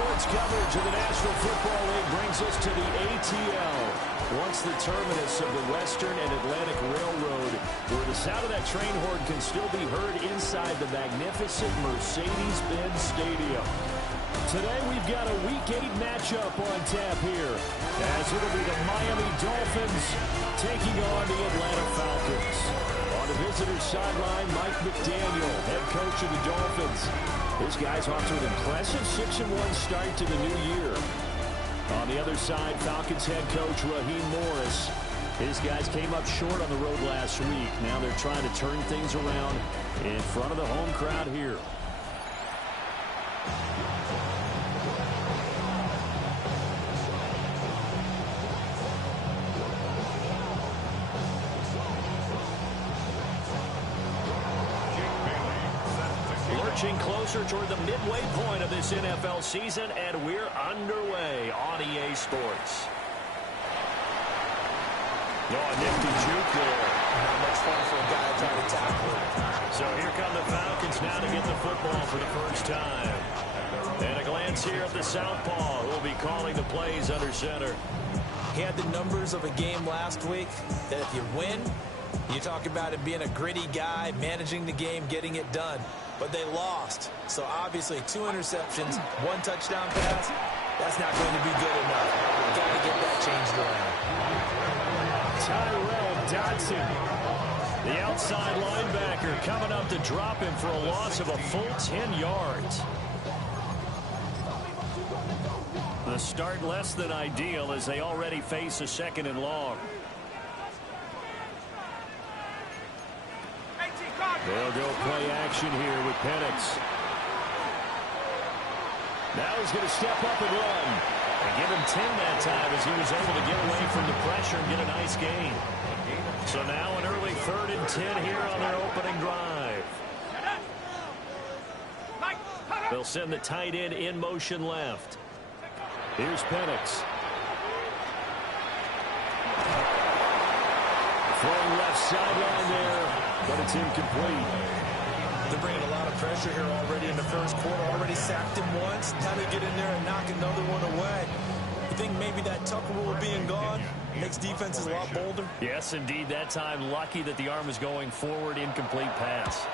Sports coverage of the National Football League brings us to the ATL. Once the terminus of the Western and Atlantic Railroad, where the sound of that train horn can still be heard inside the magnificent Mercedes-Benz Stadium. Today we've got a Week 8 matchup on tap here, as it'll be the Miami Dolphins taking on the Atlanta Falcons. On the visitor's sideline, Mike McDaniel, head coach of the Dolphins. This guy's off to an impressive 6-1 start to the new year. On the other side, Falcons head coach Raheem Morris. His guys came up short on the road last week. Now they're trying to turn things around in front of the home crowd here. Lurching closer toward the midway point of this NFL season, and we're underway on EA Sports. Oh, nifty juke there. Not much fun for a guy trying to tackle it. So here come the Falcons now to get the football for the first time. And a glance here at the southpaw, who will be calling the plays under center. He had the numbers of a game last week that if you win, you talk about it being a gritty guy, managing the game, getting it done. But they lost. So obviously 2 interceptions, 1 touchdown pass, that's not going to be good enough. Got to get that changed around. Tyrell Dodson, the outside linebacker, coming up to drop him for a loss of a full 10 yards. The start less than ideal as they already face a 2nd and long. They'll go play action here with Penix. Now he's going to step up and run. And give him 10 that time as he was able to get away from the pressure and get a nice gain. So now an early 3rd and 10 here on their opening drive. They'll send the tight end in motion left. Here's Penix. Throwing left sideline there, but it's incomplete. They're bringing a lot of pressure here already in the first quarter. Already sacked him once. Now they get in there and knock another one away. You think maybe that Tucker rule being gone makes defenses a lot bolder? Yes, indeed. That time, lucky that the arm is going forward. Incomplete pass.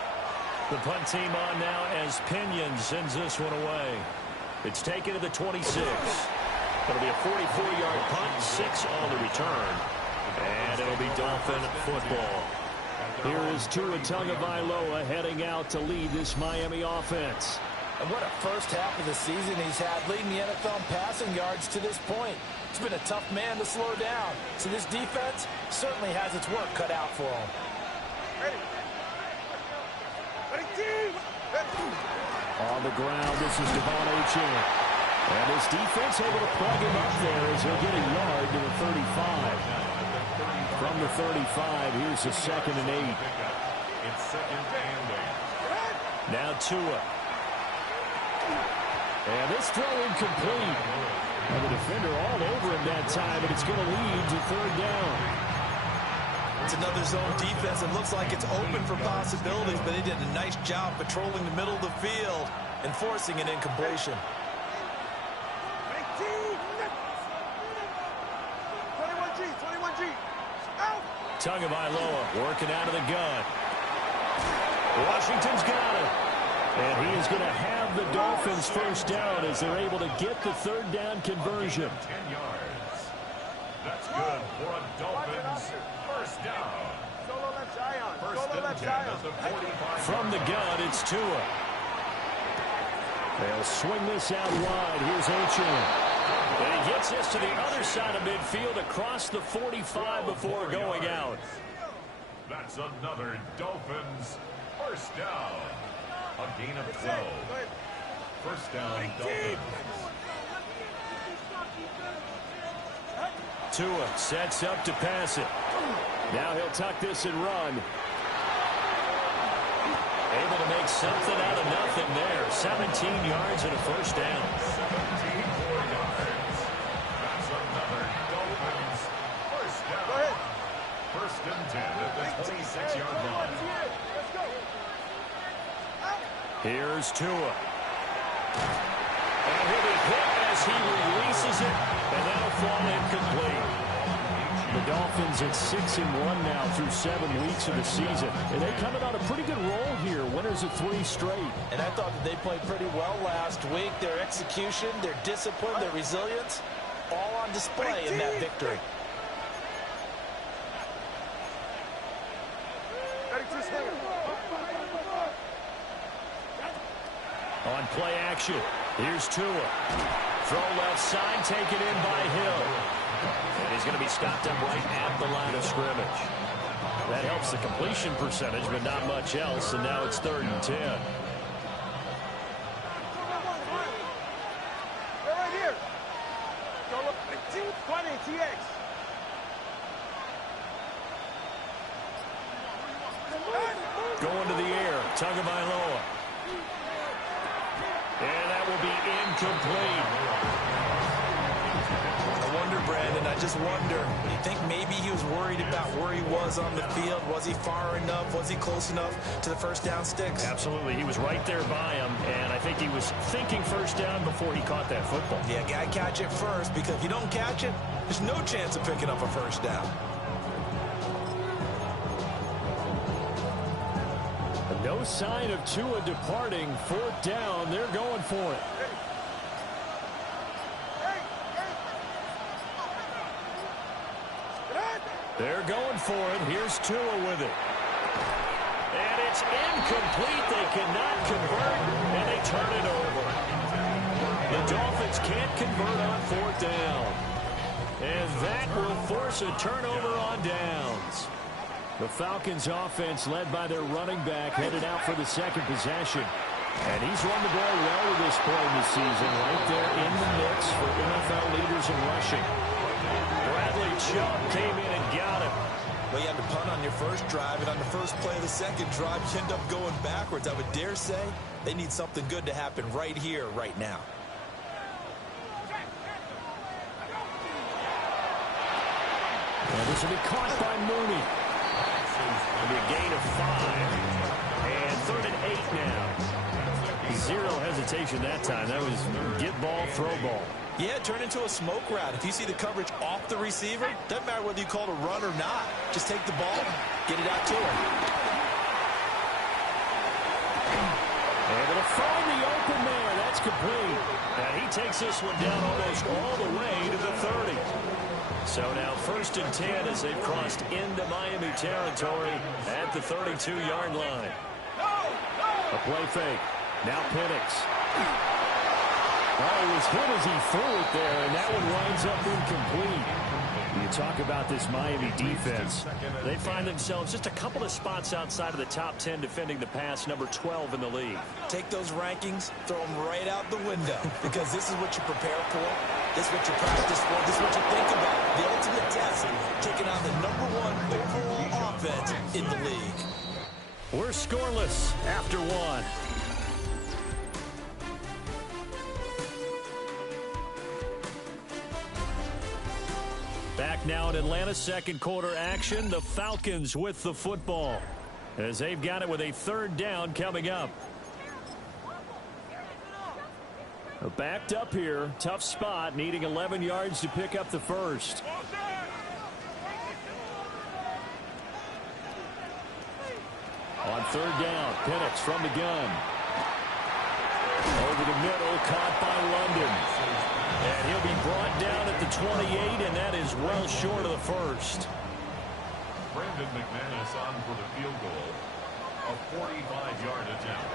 The punt team on now as Pinion sends this one away. It's taken to the 26. It'll be a 44-yard punt, 6 on the return. And it'll be Dolphin football. Here is Tua Tagovailoa heading out to lead this Miami offense. And what a first half of the season he's had, leading the NFL in passing yards to this point. He's been a tough man to slow down. So this defense certainly has its work cut out for him. On the ground, this is Devon Achane. And this defense able to plug him up there as he'll get a yard to the 35. From the 35, here's the 2nd and 8. Now Tua. And this throw incomplete. And the defender all over him that time, and it's going to lead to 3rd down. It's another zone defense. It looks like it's open for possibilities, but they did a nice job patrolling the middle of the field and forcing an incompletion. Tagovailoa working out of the gun. Washington's got it. And he is going to have the Dolphins first down as they're able to get the 3rd down conversion. 10 yards. That's good for a Dolphins first down. First and 10 at the 45. From the gun, it's Tua. They'll swing this out wide. Here's Achane. And he gets this to the other side of midfield across the 45 before going out. That's another Dolphins first down. A gain of 12. First down, Dolphins. Tua sets up to pass it. Now he'll tuck this and run. Able to make something out of nothing there. 17 yards and a first down. 17 more yards. That's another Dolphins first down. First and 10 at the 26-yard line. Here's Tua. And he'll be hit as he releases it, and that'll fall incomplete. The Dolphins at 6-1 now through 7 weeks of the season. And they're coming on a pretty good roll here. Winners of 3 straight. And I thought that they played pretty well last week. Their execution, their discipline, their resilience, all on display in that victory. On play action, here's Tua. Throw left side, taken in by Hill. And he's going to be stopped up right at the line of scrimmage. That helps the completion percentage, but not much else, and now it's 3rd and 10. Right here. TX. Going to the air, Tagovailoa. And that will be incomplete. I wonder, Brandon, I just wonder, do you think maybe he was worried about where he was on the field? Was he far enough? Was he close enough to the first down sticks? Absolutely. He was right there by him, and I think he was thinking first down before he caught that football. Yeah, got to catch it first, because if you don't catch it, there's no chance of picking up a first down. No sign of Tua departing. 4th down. They're going for it. They're going for it. Here's Tua with it. And it's incomplete. They cannot convert, and they turn it over. The Dolphins can't convert on 4th down. And that will force a turnover on downs. The Falcons offense led by their running back headed out for the second possession. And he's run the ball well at this point in the season, right there in the mix for NFL leaders in rushing. Bradley Chubb came in and got him. Well, you had to punt on your first drive, and on the first play of the second drive, you end up going backwards. I would dare say they need something good to happen right here, right now. And this will be caught by Mooney. It'll be a gain of 5. And 3rd and 8 now. 0 hesitation that time. That was get ball, throw ball. Yeah, turn into a smoke route. If you see the coverage off the receiver, doesn't matter whether you call it a run or not. Just take the ball, get it out to him. Able to find the open man. That's complete. And he takes this one down almost all the way to the 30. So now 1st and 10 as they've crossed into Miami territory at the 32-yard line. A play fake. Now Penix. Oh, he was hit as he threw it there, and that one winds up incomplete. You talk about this Miami defense. They find themselves just a couple of spots outside of the top 10 defending the pass, number 12 in the league. Take those rankings, throw them right out the window, because this is what you prepare for. This is what you practice for. This is what you think about. The ultimate test, taking on the number 1 overall offense in the league. We're scoreless after 1. Back now in Atlanta, second quarter action. The Falcons with the football as they've got it with a 3rd down coming up. Backed up here. Tough spot, needing 11 yards to pick up the first. On 3rd down, Penix from the gun. Over the middle, caught by London. And he'll be brought down at the 28, and that is well short of the first. Brandon McManus on for the field goal. A 45-yard attempt.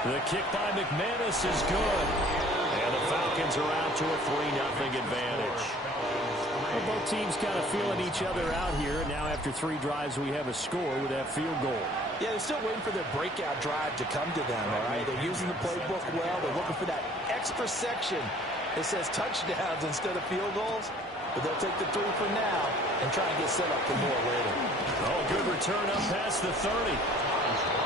The kick by McManus is good. And the Falcons are out to a 3-0 advantage. Well, both teams kind of feeling each other out here. Now after 3 drives, we have a score with that field goal. Yeah, they're still waiting for their breakout drive to come to them, all right? They're using the playbook well. They're looking for that extra section that says touchdowns instead of field goals. But they'll take the 3 for now and try and get set up for more later. Oh, good return up past the 30.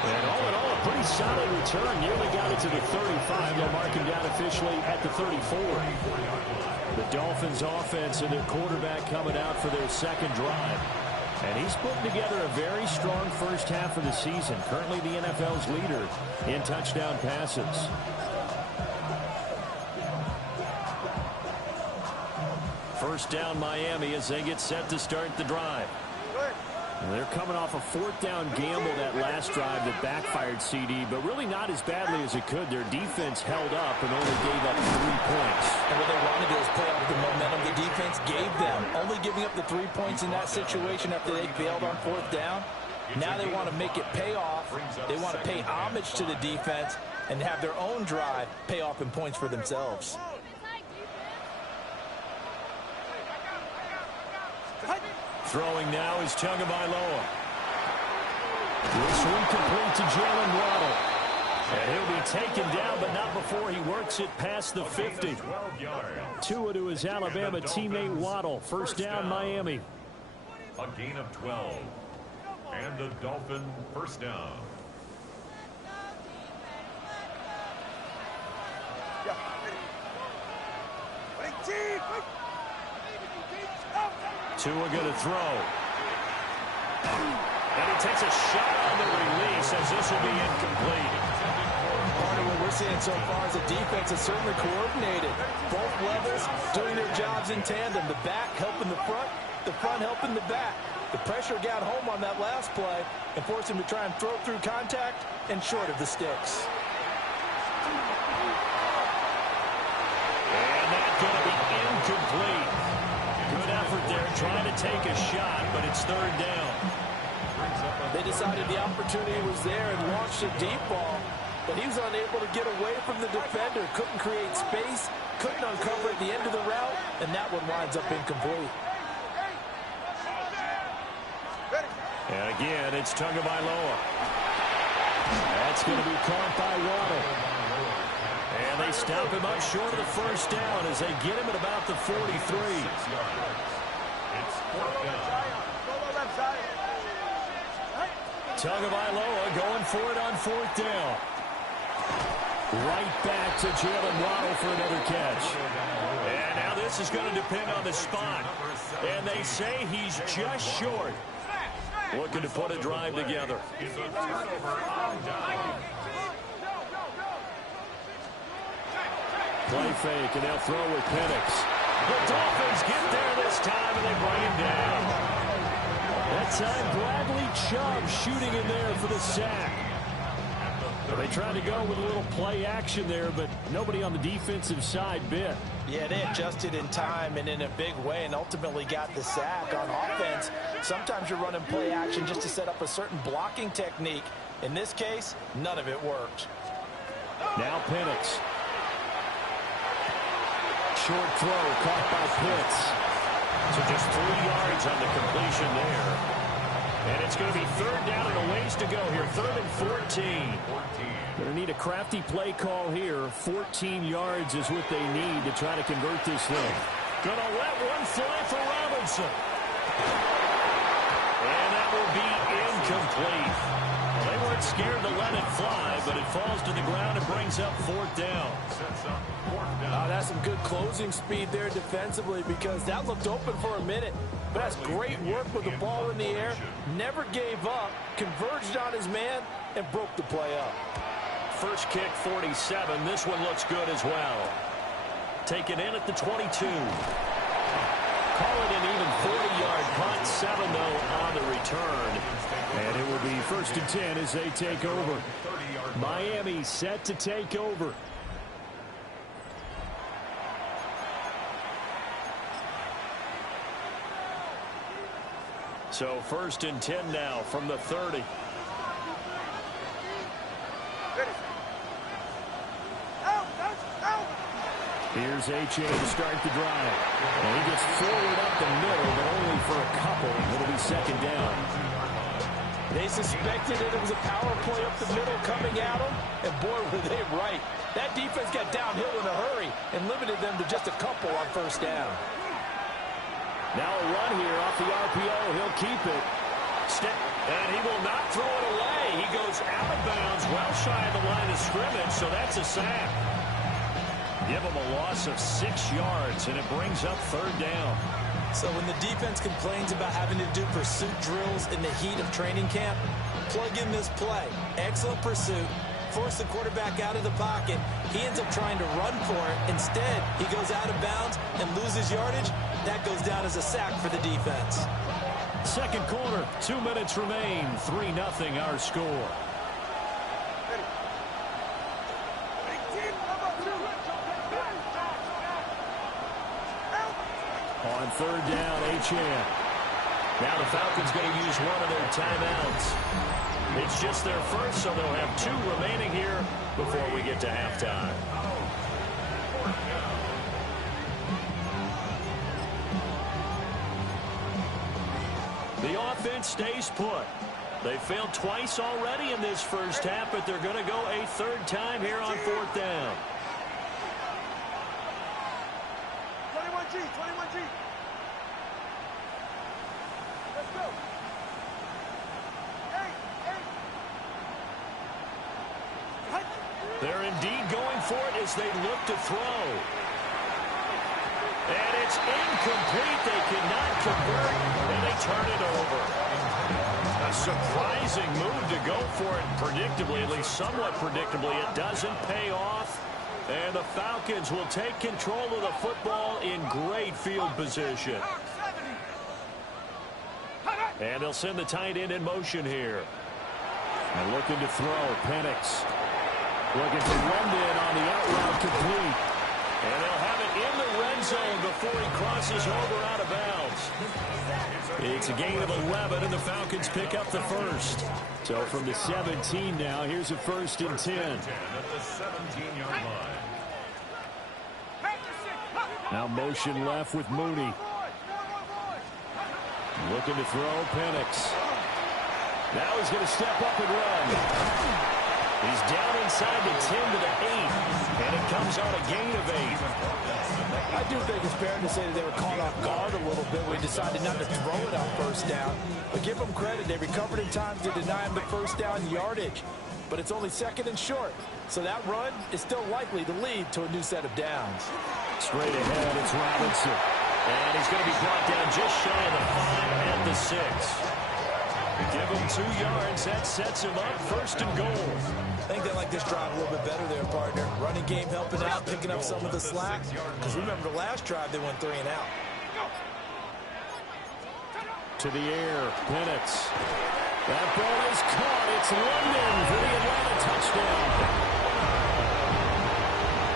And all in all, a pretty solid return. Nearly got it to the 35. They'll mark him down officially at the 34. The Dolphins offense and their quarterback coming out for their second drive. And he's putting together a very strong first half of the season. Currently the NFL's leader in touchdown passes. first down Miami as they get set to start the drive. They're coming off a fourth down gamble that last drive that backfired, CD, but really not as badly as it could. Their defense held up and only gave up 3 points. And what they wanted to do is play off the momentum the defense gave them. Only giving up the 3 points in that situation after they failed on fourth down. Now they want to make it pay off. They want to pay homage to the defense and have their own drive pay off in points for themselves. Throwing now is Tagovailoa. This one complete to Jalen Waddle. And he'll be taken down, but not before he works it past the 50. Tua to his Alabama teammate Waddle. First down, Miami. A gain of 12. And the Dolphin first down. Tua going to throw. And he takes a shot on the release as this will be incomplete. Part of what we're seeing so far is the defense is certainly coordinated. Both levels doing their jobs in tandem. The back helping the front helping the back. The pressure got home on that last play and forced him to try and throw through contact and short of the sticks. And that's going to be incomplete. Good effort there, trying to take a shot, but it's third down. They decided the opportunity was there and launched a deep ball, but he was unable to get away from the defender, couldn't create space, couldn't uncover at the end of the route, and that one winds up incomplete. And again, it's Tagovailoa. That's going to be caught by Waddle. And they stop him up short of the first down as they get him at about the 43. It's fourth down. Tagovailoa going for it on fourth down. Right back to Jalen Waddle for another catch. And now this is going to depend on the spot. And they say he's just short. Looking to put a drive together. Play fake, and they'll throw with Penix. The Dolphins get there this time, and they bring him down. That time, Bradley Chubb shooting in there for the sack. They tried to go with a little play action there, but nobody on the defensive side bit. Yeah, they adjusted in time and in a big way and ultimately got the sack on offense. Sometimes you're running play action just to set up a certain blocking technique. In this case, none of it worked. Now Penix. Short throw caught by Pitts. So just 3 yards on the completion there. And it's going to be third down and a ways to go here. 3rd and 14. Going to need a crafty play call here. 14 yards is what they need to try to convert this thing. Going to let one fly for Robinson. And that will be incomplete. Well, they weren't scared to let it fly, but it falls to the ground and brings up 4th down. That's some good closing speed there defensively because that looked open for a minute. But that's great work with the ball in the air. Never gave up, converged on his man, and broke the play up. First kick, 47. This one looks good as well. Taken in at the 22. Call it an even 40-yard punt. 7, though, on the return. And it will be 1st and 10 as they take over. Miami set to take over. So 1st and 10 now from the 30. Here's H.A. to start the drive. And he gets forward up the middle, but only for a couple. It'll be 2nd down. They suspected it was a power play up the middle coming at them, and boy, were they right. That defense got downhill in a hurry and limited them to just a couple on 1st down. Now a run here off the RPO. He'll keep it. And he will not throw it away. He goes out of bounds, well shy of the line of scrimmage, so that's a sack. Give him a loss of 6 yards, and it brings up 3rd down. So when the defense complains about having to do pursuit drills in the heat of training camp, plug in this play. Excellent pursuit, force the quarterback out of the pocket. He ends up trying to run for it. Instead, he goes out of bounds and loses yardage. That goes down as a sack for the defense. Second quarter, 2 minutes remain. 3-0 our score. On third down, Achane. Now the Falcons going to use one of their timeouts. It's just their first, so they'll have 2 remaining here before we get to halftime. The offense stays put. They failed twice already in this first half, but they're going to go a third time here on fourth down. 21G, 21G. Let's go. They're indeed going for it as they look to throw. And it's incomplete. They cannot convert, and they turn it over. A surprising move to go for it predictably, at least somewhat predictably. It doesn't pay off. And the Falcons will take control of the football in great field position. And they'll send the tight end in motion here. And looking to throw, Penix. Looking for London on the out route complete. And they'll have it in the red zone before he crosses over out of bounds. It's a gain of 11, and the Falcons pick up the first. So from the 17 now, here's a 1st and 10. At the 17-yard line. Now motion left with Mooney. Looking to throw, Penix. Now he's going to step up and run. He's down inside the 10 to the 8, and it comes on a gain of 8. I do think it's fair to say that they were caught off guard a little bit when we decided not to throw it on first down. But give them credit. They recovered in time to deny him the first down yardage. But it's only 2nd and short. So that run is still likely to lead to a new set of downs. Straight ahead, it's Robinson. And he's going to be brought down just shy of the 5 and the 6. Give him 2 yards. That sets him up 1st and goal. I think they like this drive a little bit better there, partner. Running game helping out, picking up some of the slack. Because remember the last drive, they went 3 and out. To the air, Penix. That ball is caught. It's London for the Atlanta touchdown.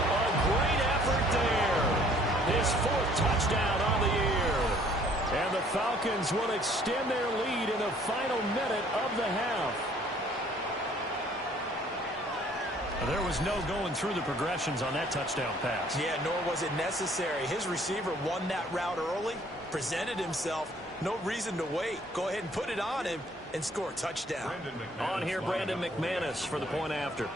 A great effort there. His 4th touchdown on the year. And the Falcons will extend their lead in the final minute of the half. There was no going through the progressions on that touchdown pass. Yeah, nor was it necessary. His receiver won that route early, presented himself. No reason to wait. Go ahead and put it on him and score a touchdown. On here, Brandon McManus for the point after.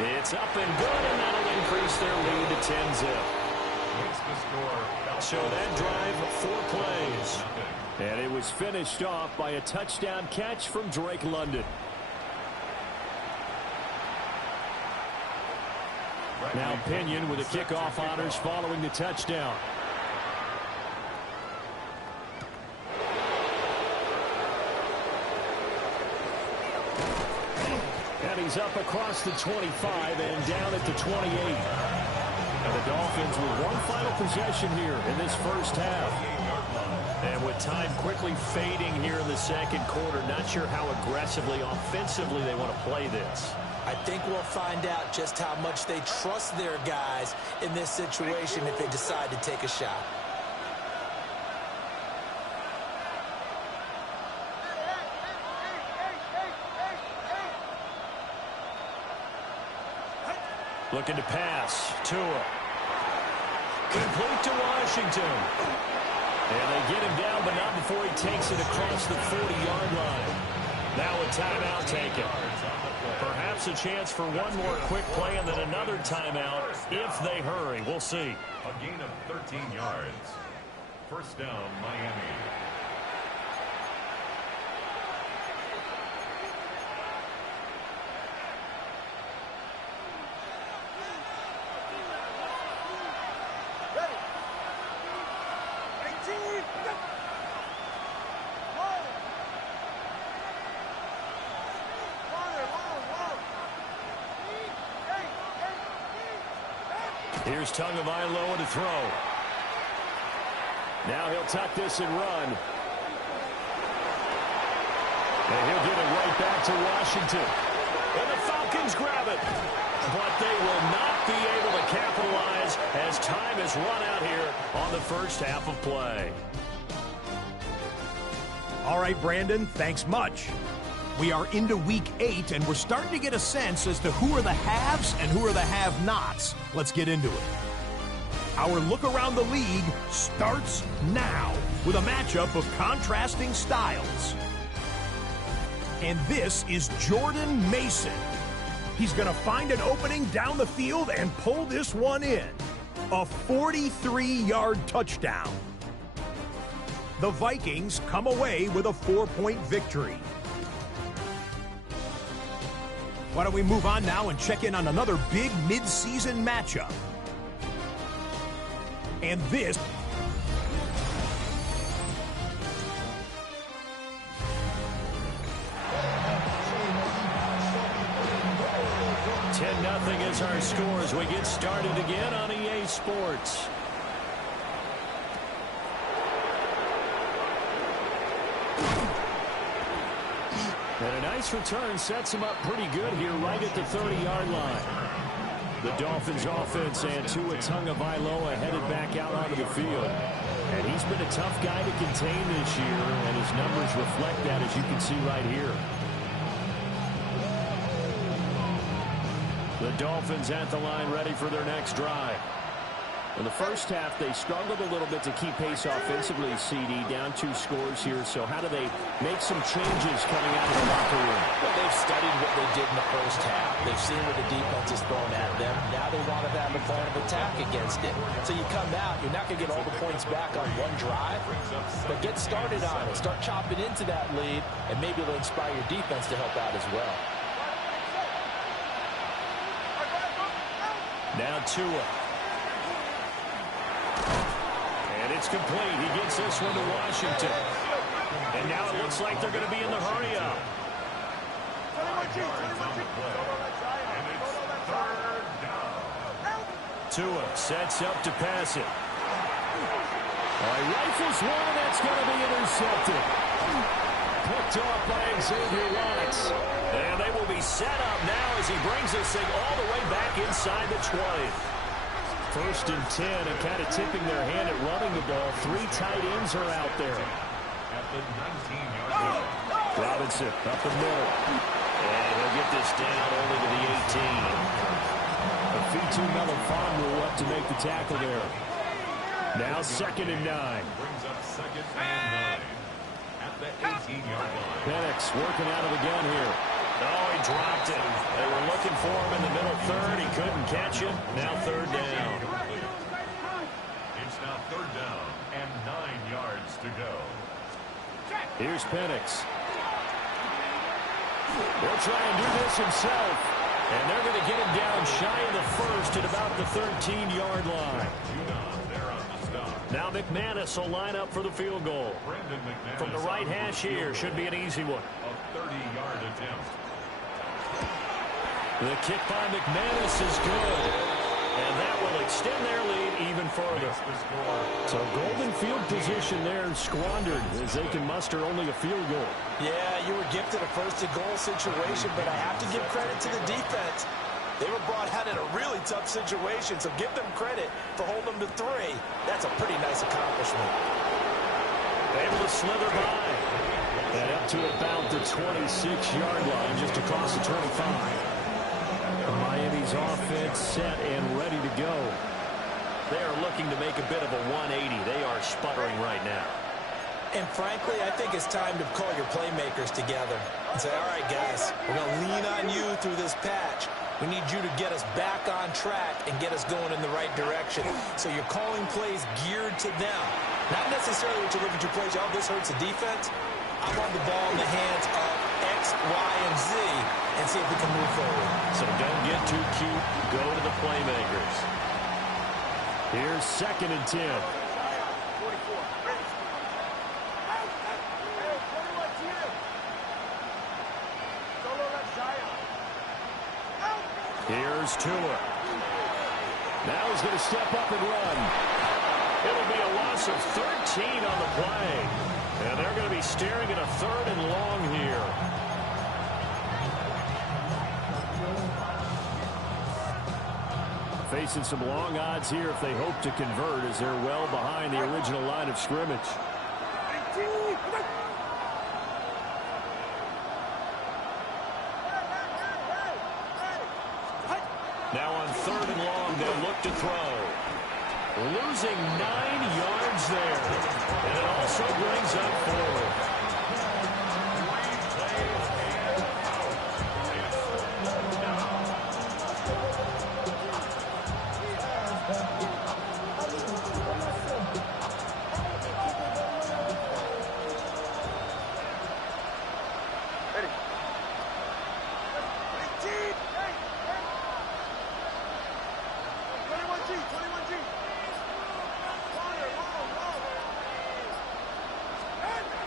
It's up and good, and that'll increase their lead to 10-zip. So that drive, 4 plays. And it was finished off by a touchdown catch from Drake London. Now Pinion with the kickoff honors following the touchdown. And he's up across the 25 and down at the 28. And the Dolphins with one final possession here in this first half. And with time quickly fading here in the second quarter, not sure how aggressively, offensively they want to play this. I think we'll find out just how much they trust their guys in this situation if they decide to take a shot. Looking to pass. Tua. Complete to Washington. And they get him down, but not before he takes it across the 40-yard line. Now a timeout taken. Perhaps a chance for one more quick play and then another timeout if they hurry. We'll see. A gain of 13 yards. First down, Miami. Here's Tagovailoa to throw. Now he'll tuck this and run. And he'll get it right back to Washington. And the Falcons grab it. But they will not be able to capitalize as time has run out here on the first half of play. All right, Brandon, thanks much. We are into week 8, and we're starting to get a sense as to who are the haves and who are the have-nots. Let's get into it. Our look around the league starts now with a matchup of contrasting styles. And this is Jordan Mason. He's going to find an opening down the field and pull this one in. A 43-yard touchdown. The Vikings come away with a 4-point victory. Why don't we move on now and check in on another big mid-season matchup. And this... 10-0 is our score as we get started again on EA Sports. And a nice return sets him up pretty good here right at the 30-yard line. The Dolphins offense and Tua Tagovailoa headed back out onto the field. And he's been a tough guy to contain this year, and his numbers reflect that, as you can see right here. The Dolphins at the line ready for their next drive. In the first half, they struggled a little bit to keep pace offensively, CD, down 2 scores here. So how do they make some changes coming out of the locker room? Well, they've studied what they did in the first half. They've seen what the defense is throwing at them. Now they want to have a plan of attack against it. So you come out, you're not going to get all the points back on one drive, but get started on it. Start chopping into that lead, and maybe it'll inspire your defense to help out as well. Now Tua. And it's complete. He gets this one to Washington. And now it looks like they're going to be in the hurry-up. Tua sets up to pass it. All right, rifles one, and that's going to be intercepted. Picked off by Xavier Watts. And they will be set up now as he brings this thing all the way back inside the 20. First and 10, and kind of tipping their hand at running the ball. 3 tight ends are out there. At the 19-yard line. Robinson up the middle. And he'll get this down only to the 18. Afitu Melifonwu up to make the tackle there. Now 2nd and 9. Brings up 2nd and 9. At the 18-yard line. Penix working out of the gun here. Oh, he dropped it. They were looking for him in the middle third. He couldn't catch it. Now 3rd down. It's now 3rd down and 9 yards to go. Here's Penix. He'll try and do this himself. And they're going to get him down shy of the first at about the 13-yard line. Now McManus will line up for the field goal. From the right hash here, should be an easy one. A 30-yard attempt. The kick by McManus is good. And that will extend their lead even further. So golden field position there squandered as they can muster only a field goal. Yeah, you were gifted a first-and-goal situation, but I have to give credit to the defense. They were brought out in a really tough situation, so give them credit for holding them to 3. That's a pretty nice accomplishment. Able to slither by. And up to about the 26-yard line, just across the 25. Miami's offense set and ready to go. They are looking to make a bit of a 180. They are sputtering right now. And frankly, I think it's time to call your playmakers together and say, all right, guys, we're going to lean on you through this patch. We need you to get us back on track and get us going in the right direction. So you're calling plays geared to them. Not necessarily what you're looking to plays. Oh, this hurts the defense. I want the ball in the hands of X, Y, and Z and see if we can move forward. So don't get too cute. Go to the playmakers. Here's 2nd and 10. Here's Tua. Now he's going to step up and run. It'll be a loss of 13 on the play. And they're going to be staring at a 3rd and long here. Facing some long odds here if they hope to convert, as they're well behind the original line of scrimmage. Now on 3rd and long, they'll look to throw. Losing 9 yards there. And it also brings up 4.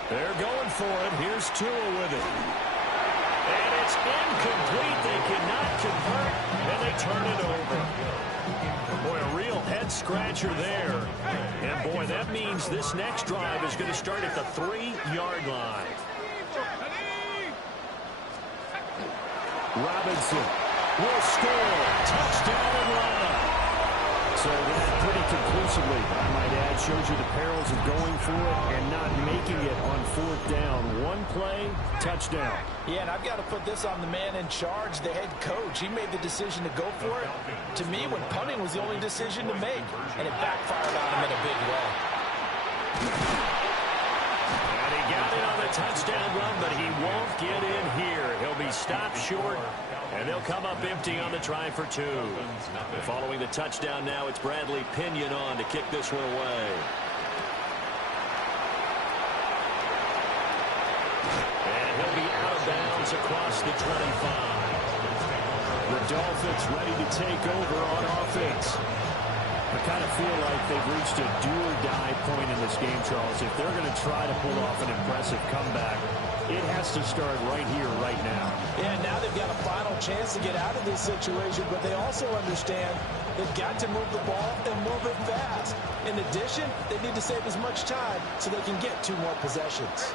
They're going for it. Here's Tua with it. And it's incomplete. They cannot convert, and they turn it over. Boy, a real head-scratcher there. And, boy, that means this next drive is going to start at the 3-yard line. Robinson will score. Touchdown and run. So that pretty conclusively, I might add, shows you the perils of going for it and not making it on 4th down. One play, touchdown. Yeah, and I've got to put this on the man in charge, the head coach. He made the decision to go for it. To me, when punting was the only decision to make, and it backfired on him in a big way. And he got it on the touchdown run, but he won't get in here. He'll be stopped short. And they'll come up empty on the try for 2. Following the touchdown now, it's Bradley Pinion on to kick this one away. And he'll be out of bounds across the 25. The Dolphins ready to take over on offense. I kind of feel like they've reached a do-or-die point in this game, Charles. If they're going to try to pull off an impressive comeback, it has to start right here, right now. Yeah, now they've got a final chance to get out of this situation, but they also understand they've got to move the ball and move it fast. In addition, they need to save as much time so they can get 2 more possessions.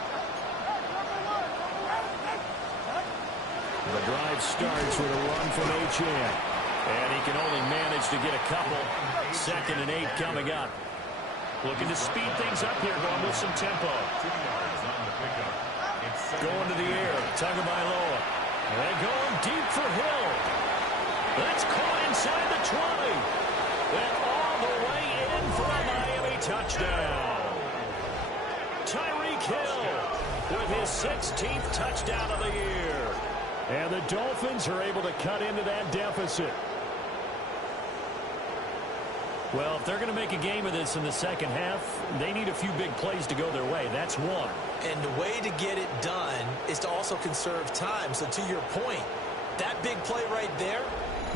The drive starts with a run from H.N. And he can only manage to get a couple. 2nd and 8 coming up. Looking to speed things up here, going with some tempo. Going to the air, Tagovailoa. And going deep for Hill. That's caught inside the 20. And all the way in for a Miami touchdown. Tyreek Hill with his 16th touchdown of the year. And the Dolphins are able to cut into that deficit. Well, if they're going to make a game of this in the second half, they need a few big plays to go their way. That's one. And the way to get it done is to also conserve time. So to your point, that big play right there,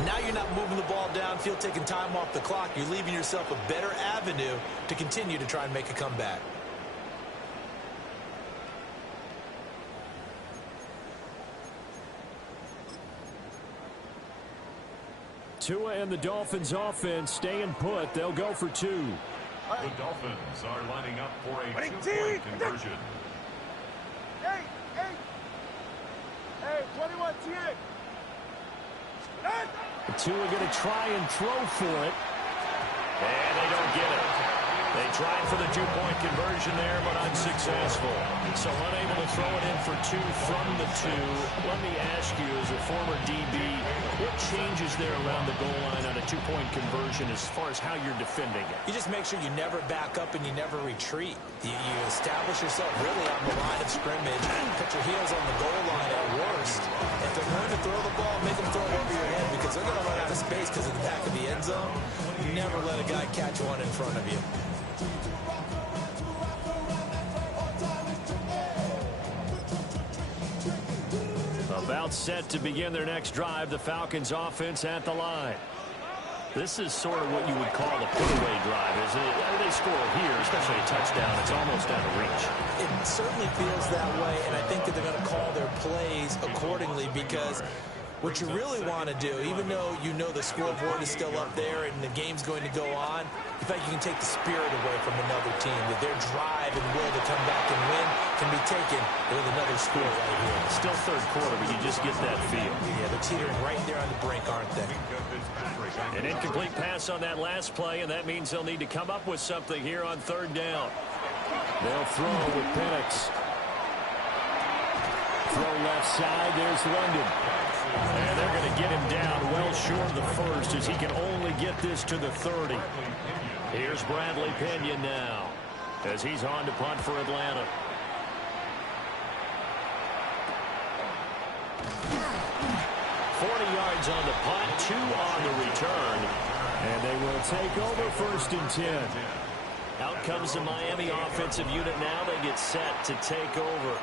now you're not moving the ball downfield, taking time off the clock. You're leaving yourself a better avenue to continue to try and make a comeback. Tua and the Dolphins offense staying put. They'll go for 2. The Dolphins are lining up for a 2-point conversion. Hey, 21 TA. Tua going to try and throw for it. And they don't get it. They tried for the 2-point conversion there, but unsuccessful. So unable to throw it in for 2 from the 2. Let me ask you, as a former DB, what changes there around the goal line on a 2-point conversion as far as how you're defending it? You just make sure you never back up and you never retreat. You establish yourself really on the line of scrimmage, put your heels on the goal line at worst. If they're going to throw the ball, make them throw it over your head because they're going to run out of space because of the back of the end zone. Never let a guy catch one in front of you. About set to begin their next drive, the Falcons offense at the line. This is sort of what you would call a put-away drive, isn't it? They score here, especially a touchdown. It's almost out of reach. It certainly feels that way, and I think that they're going to call their plays accordingly because What you really want to do, even though you know the scoreboard is still up there and the game's going to go on, you feel like you can take the spirit away from another team, that their drive and will to come back and win can be taken with another score right here. Still third quarter, but you just get that feel. Yeah, they're teetering right there on the brink, aren't they? An incomplete pass on that last play, and that means they'll need to come up with something here on third down. They'll throw with Penix. Throw left side. There's London. And they're going to get him down well short of the first as he can only get this to the 30. Here's Bradley Pinion now as he's on to punt for Atlanta. Yards on the punt, 2 on the return. And they will take over first and 10. Out comes the Miami offensive unit now. They get set to take over.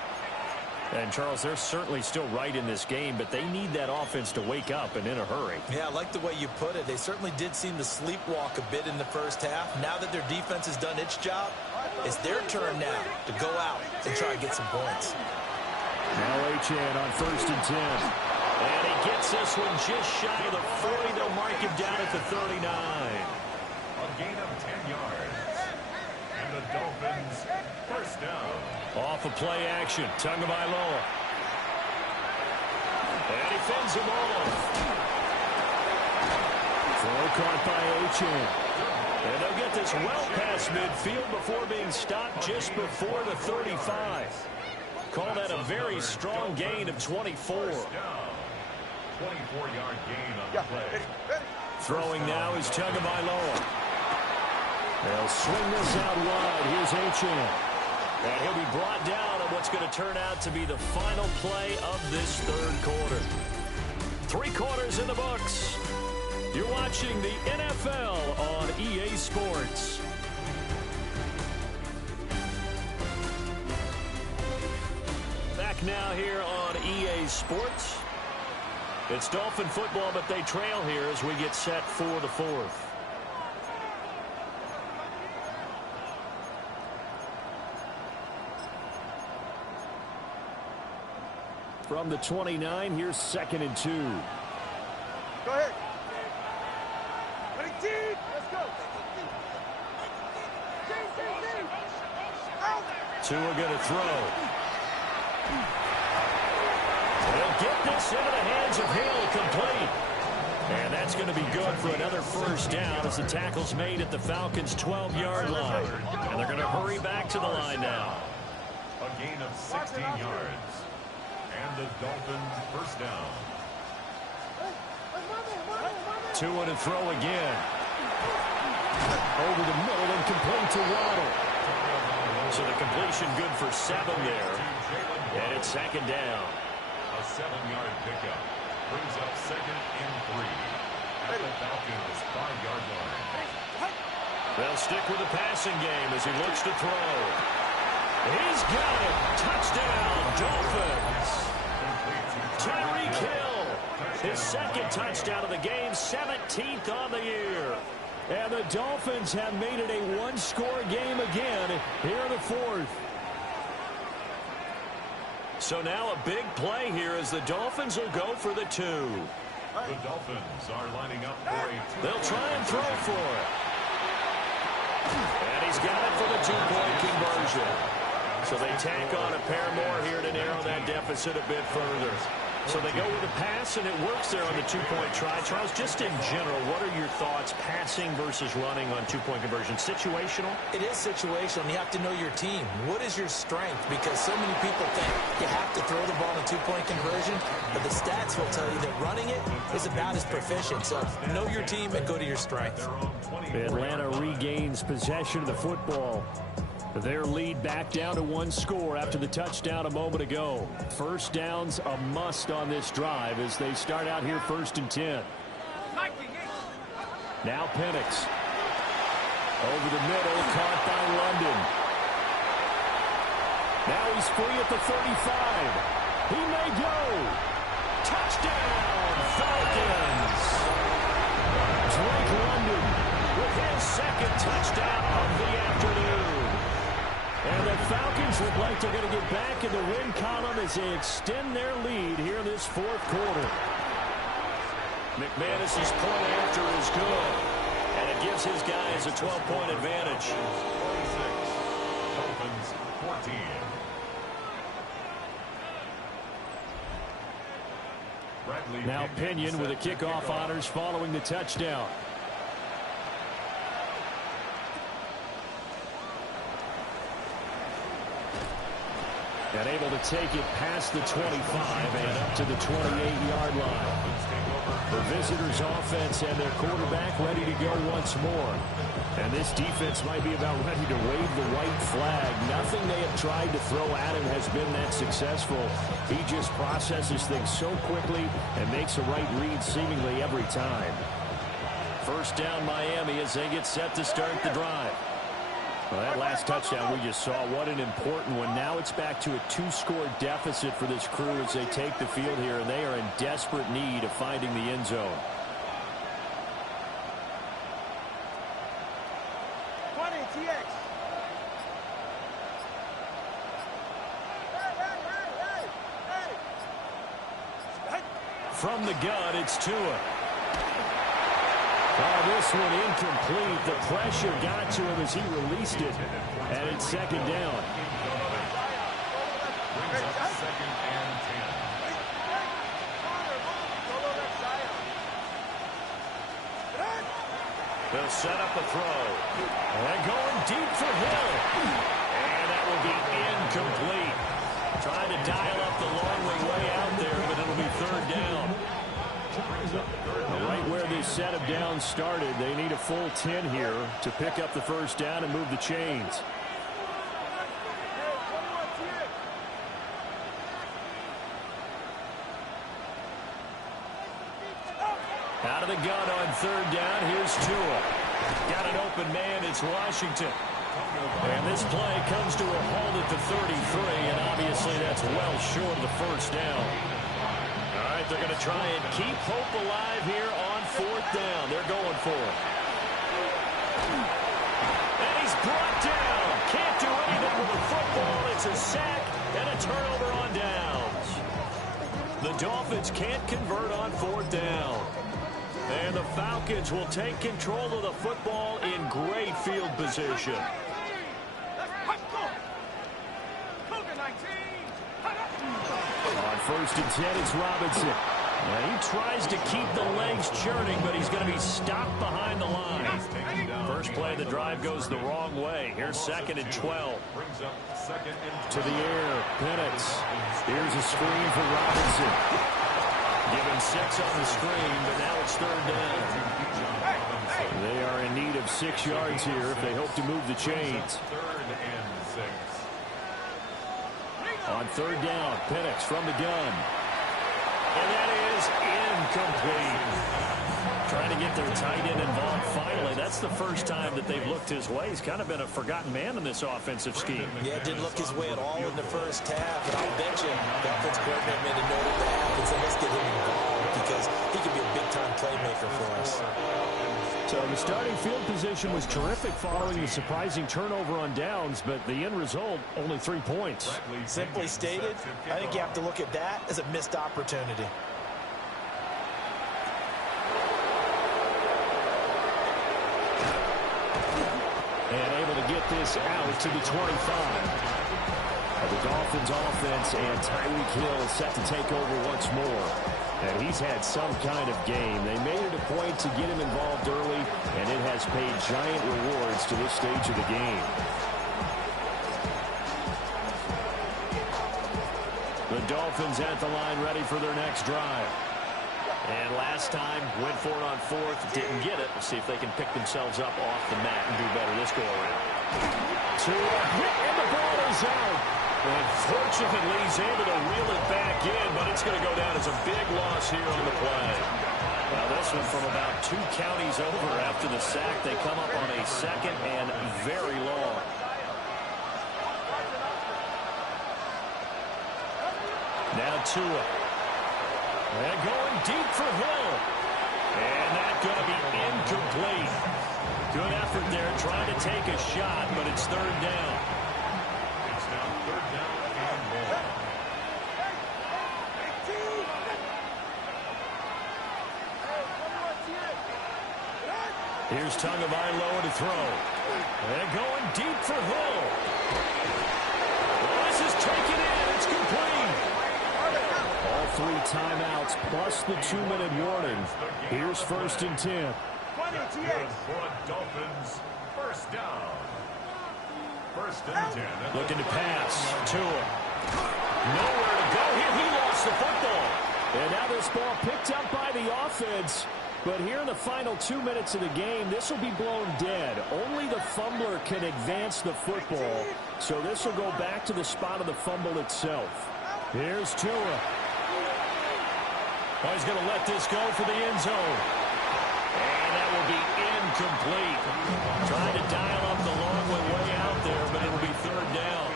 And, Charles, they're certainly still right in this game, but they need that offense to wake up and in a hurry. Yeah, I like the way you put it. They certainly did seem to sleepwalk a bit in the first half. Now that their defense has done its job, it's their turn now to go out and try to get some points. Now Achane on first and 10. And he gets this one just shy of the 40. They'll mark him down at the 39. A gain of 10 yards. And the Dolphins first down. Off of play action. Tagovailoa. And he fends him off. Throw caught by Achane. And they'll get this well past midfield before being stopped just before the 35. Call that a very strong gain of 24. 24-yard gain on the play. Throwing now is Tagovailoa. They'll swing this out wide. Here's Achane. And he'll be brought down on what's going to turn out to be the final play of this third quarter. 3 quarters in the books. You're watching the NFL on EA Sports. Back now here on EA Sports. It's Dolphin football, but they trail here as we get set for the fourth. From the 29, here's 2nd and 2. Go ahead. Let's go. Two are going to throw. They'll get this into the hands of Hill, complete. And that's going to be good for another first down as the tackle's made at the Falcons' 12-yard line. And they're going to hurry back to the line now. A gain of 16 yards. And the Dolphins first down. Two and a throw again. Over the middle and complete to Waddle. So the completion good for 7 there. And it's 2nd down. A 7-yard pickup brings up 2nd and 3 at the Falcons' 5-yard line. They'll stick with the passing game as he looks to throw. He's got it. Touchdown, Dolphins. Tyreek Hill, his 2nd touchdown of the game, 17th on the year. And the Dolphins have made it a 1-score game again here in the 4th. So now a big play here as the Dolphins will go for the 2. The Dolphins are lining up for a... They'll try and throw for it. And he's got it for the 2-point conversion. So they tack on a pair more here to narrow that deficit a bit further. So they go with the pass, and it works there on the 2-point try. Charles, just in general, what are your thoughts passing versus running on 2-point conversion? Situational? It is situational, and you have to know your team. What is your strength? Because so many people think you have to throw the ball in a 2-point conversion, but the stats will tell you that running it is about as proficient. So know your team and go to your strength. Atlanta regains possession of the football. Their lead back down to 1 score after the touchdown a moment ago. First down's a must on this drive as they start out here 1st and 10. Now Penix. Over the middle, caught by London. Now he's free at the 35. He may go. Touchdown, Falcons. Drake London with his 2nd touchdown of the afternoon. And the Falcons look like they're going to get back in the win column as they extend their lead here in this 4th quarter. McManus's point after is good. And it gives his guys a 12-point advantage. 26. Dolphins 14. Now Pinion with a kickoff honors following the touchdown. And able to take it past the 25 and up to the 28-yard line. The visitors' offense and their quarterback ready to go once more. And this defense might be about ready to wave the white flag. Nothing they have tried to throw at him has been that successful. He just processes things so quickly and makes a right read seemingly every time. First down Miami as they get set to start the drive. Well, that last touchdown we just saw, what an important one. Now it's back to a 2-score deficit for this crew as they take the field here, and they are in desperate need of finding the end zone. 20, TX. From the gun, it's Tua. Oh, this one incomplete. The pressure got to him as he released it. And it's second down. Brings up second and 10. They'll set up a throw. And going deep for Hill. And that will be incomplete. Trying to dial up the long way out there, but it'll be third down. Right where this set of downs started, they need a full 10 here to pick up the first down and move the chains. Out of the gun on third down, here's Tua. Got an open man, it's Washington. And this play comes to a halt at the 33, and obviously that's well short of the first down. All right, they're going to try and keep hope alive here on fourth down. They're going for it. And he's brought down. Can't do anything with the football. It's a sack and a turnover on downs. The Dolphins can't convert on fourth down. And the Falcons will take control of the football in great field position. On first and 10, it's Robinson. And he tries to keep the legs churning, but he's going to be stopped behind the line. First play of the drive goes the wrong way. Here's second and 12. To the air, Penix. Here's a screen for Robinson. Given 6 on the screen, but now it's third down. They are in need of 6 yards here if they hope to move the chains. On third down, Penix from the gun. And that is incomplete. Trying to get their tight end involved finally. That's the first time that they've looked his way. He's kind of been a forgotten man in this offensive scheme. Yeah, didn't look his way at all in the first half. And I'll bet you the offensive coordinator made a note of that and said, let's get him involved because he could be a big-time playmaker for us. So the starting field position was terrific following the surprising turnover on downs, but the end result, only 3 points. Simply stated, I think you have to look at that as a missed opportunity. And able to get this out to the 25. The Dolphins offense and Tyreek Hill set to take over once more. And he's had some kind of game. They made it a point to get him involved early, and it has paid giant rewards to this stage of the game. The Dolphins at the line ready for their next drive. And last time, went for it on fourth, didn't get it. We'll see if they can pick themselves up off the mat and do better this go-around. And the ball is out. And fortunately, he's able to reel it back in, but it's going to go down as a big loss here on the play. Now, this one from about 2 counties over after the sack. They come up on a second and very long. Now Tua. And going deep for Hill. And that's going to be incomplete. Good effort there trying to take a shot, but it's third down. It's now third down and more. Here's Tagovailoa to throw. And going deep for Hill. Well, this is taken in. It's complete. All 3 timeouts plus the 2-minute warning. Here's 1st and 10. 20 TX. Dolphins, first down. 1st and 10. Looking to pass. Tua. Nowhere to go here. He lost the football. And now this ball picked up by the offense. But here in the final 2 minutes of the game, this will be blown dead. Only the fumbler can advance the football. So this will go back to the spot of the fumble itself. Here's Tua. Oh, he's going to let this go for the end zone. And that will be incomplete. Trying to dial up the long one way out there, but it'll be 3rd down.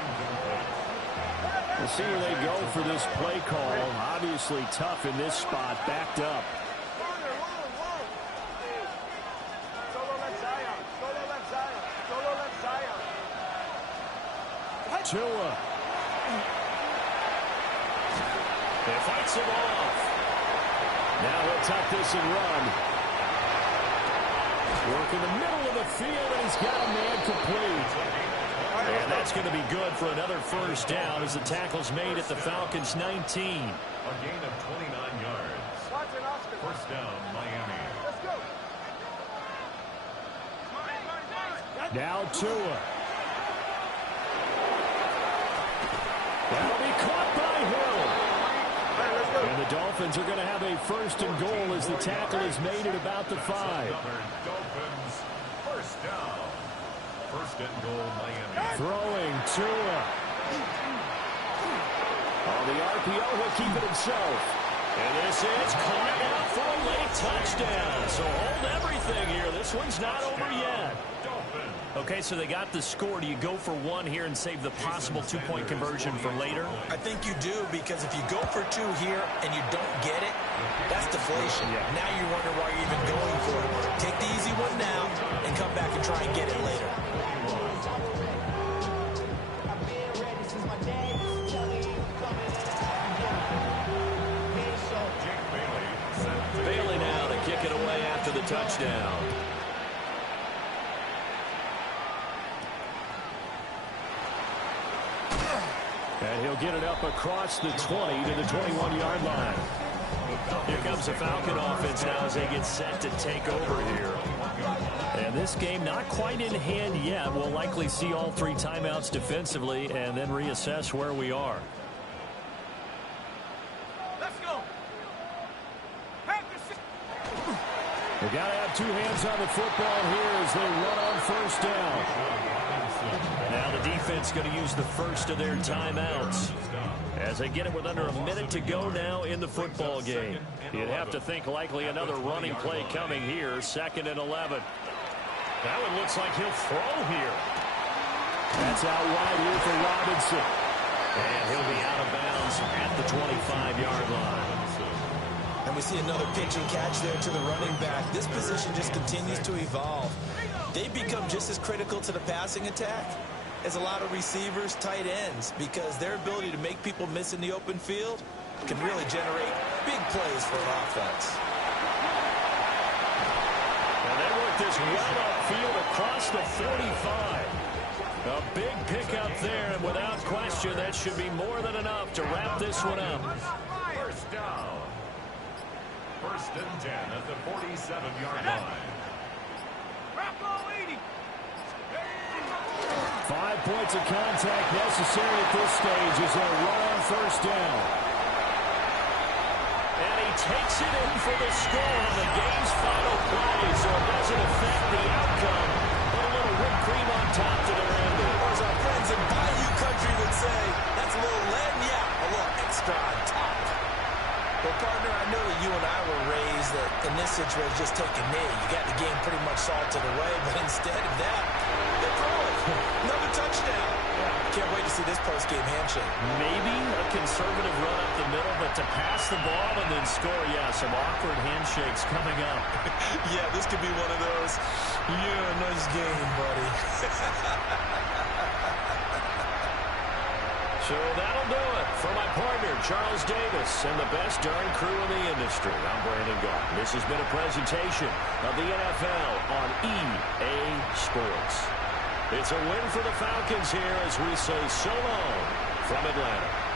We'll see where they go for this play call. Obviously tough in this spot, backed up. Tua. He fights it off. Now he'll tuck this and run. Work in the middle of the field, and he's got a man complete. And that's going to be good for another 1st down as the tackle's made at the Falcons' 19. A gain of 29 yards. 1st down, Miami. Now Tua. That'll be caught by Hill. And the Dolphins are going to have a 1st and goal as the tackle is made at about the 5. Dolphins, 1st down. 1st and goal, Miami. Throwing Tua. On the RPO, he'll keep it himself. And this is caught out for a late touchdown. So hold everything here. This one's not over yet. Okay, so they got the score. Do you go for 1 here and save the possible 2-point conversion for later? I think you do, because if you go for 2 here and you don't get it, that's deflation. Now you wonder why you're even going for it. Take the easy one now and come back and try and get it later. Bailey now to kick it away after the touchdown. And he'll get it up across the 20 to the 21-yard line. Here comes the Falcon offense now as they get set to take over here. And this game not quite in hand yet. We'll likely see all 3 timeouts defensively and then reassess where we are. Let's go. They got to have 2 hands on the football here as they run on 1st down. Now the defense going to use the first of their timeouts as they get it with under a minute to go now in the football game. You'd have to think likely another running play coming here. 2nd and 11. That one looks like he'll throw here. That's out wide here for Robinson. And he'll be out of bounds at the 25-yard line. And we see another pitch and catch there to the running back. This position just continues to evolve. They become just as critical to the passing attack as a lot of receivers, tight ends, because their ability to make people miss in the open field can really generate big plays for an offense. And they work this well upfield across the 45. A big pickup there, and without question, that should be more than enough to wrap this one up. 1st down. 1st and 10 at the 47-yard line. 5 points of contact necessary at this stage as they run on 1st down. And he takes it in for the score on the game's final play, so it doesn't affect the outcome. But a little whipped cream on top to their ending. Or as our friends in Bayou Country would say, that's a little lead, yeah, a little extra on top. Well, partner, I know that you and I were raised that in this situation, just take a knee. You got the game pretty much salted away, but instead of that, they throw it. Another touchdown. Can't wait to see this post-game handshake. Maybe a conservative run up the middle, but to pass the ball and then score, yeah, some awkward handshakes coming up. Yeah, this could be one of those, yeah, nice game, buddy. So that'll do it for my partner, Charles Davis, and the best darn crew in the industry. I'm Brandon Gault. This has been a presentation of the NFL on EA Sports. It's a win for the Falcons here as we say so long from Atlanta.